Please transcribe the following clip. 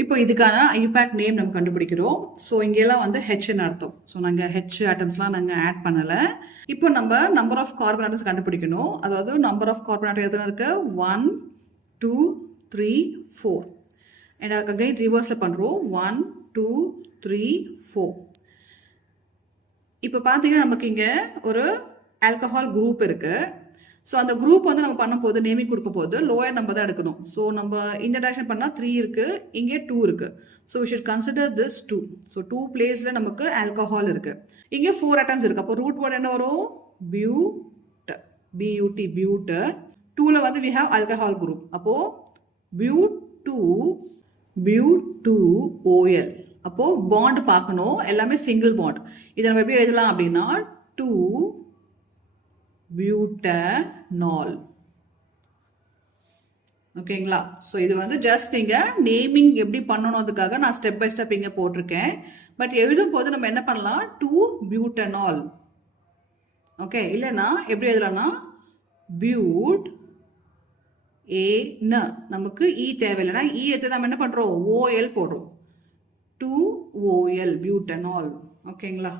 இப்போ இதுக்கான IUPAC name நம்ம கண்டுபிடிக்கிறோம். ஸோ இங்கெல்லாம் வந்து ஹெச்ன்னு அர்த்தம். ஸோ நாங்கள் ஹெச் ஆட்டம்ஸ்லாம் நாங்கள் ஆட் பண்ணலை. இப்போ நம்ம நம்பர் ஆஃப் கார்பன் ஆட்டம்ஸ் கண்டுபிடிக்கணும். அதாவது நம்பர் ஆஃப் கார்பன் ஆட்டம் எத்தனை இருக்கு? 1 2 3 4. அண்ட் அகைன் ரிவர்ஸில் பண்ணுறோம். 1 2 3 4. இப்போ பார்த்தீங்கன்னா நமக்கு இங்கே ஒரு ஆல்கஹால் குரூப் இருக்குது. ஸோ அந்த குரூப் வந்து நம்ம பண்ணும்போது நேமிங் கொடுக்க போது லோயர் நம்பர் தான் எடுக்கணும். ஸோ நம்ம இந்த டேரக்ஷன் பண்ணால் 3 இருக்குது, இங்கே 2 இருக்குது. So we should consider this 2. So 2 பிளேஸில் நமக்கு ஆல்கஹால் இருக்குது. இங்கே 4 ஆட்டம்ஸ் இருக்குது. அப்போ ரூட் வேர்ட் என்ன வரும்? பியூட், பியூடி, பியூட். 2ல் வந்து வி ஹாவ் ஆல்கஹால் குரூப். அப்போது பியூட் 2 OL. அப்போது பாண்ட் பார்க்கணும், எல்லாமே சிங்கிள் பாண்ட். இதை நம்ம எப்படி எழுதலாம் அப்படின்னா 2 பியூட்டனால். ஓகேங்களா? ஸோ இது வந்து ஜஸ்ட் நீங்கள் நேமிங் எப்படி பண்ணணுன்றதுக்காக நான் ஸ்டெப் பை ஸ்டெப் இங்கே போட்டிருக்கேன். பட் எழுதும் போது நம்ம என்ன பண்ணலாம்? 2 பியூட்டனால். ஓகே, இல்லைன்னா எப்படி எழுதலாம்னா பியூட் ஏன்னு நமக்கு இ தேவையில்லைன்னா இ எடுத்து நம்ம என்ன பண்ணுறோம்? OL போடுறோம். 2 OL பியூட்டனால். ஓகேங்களா?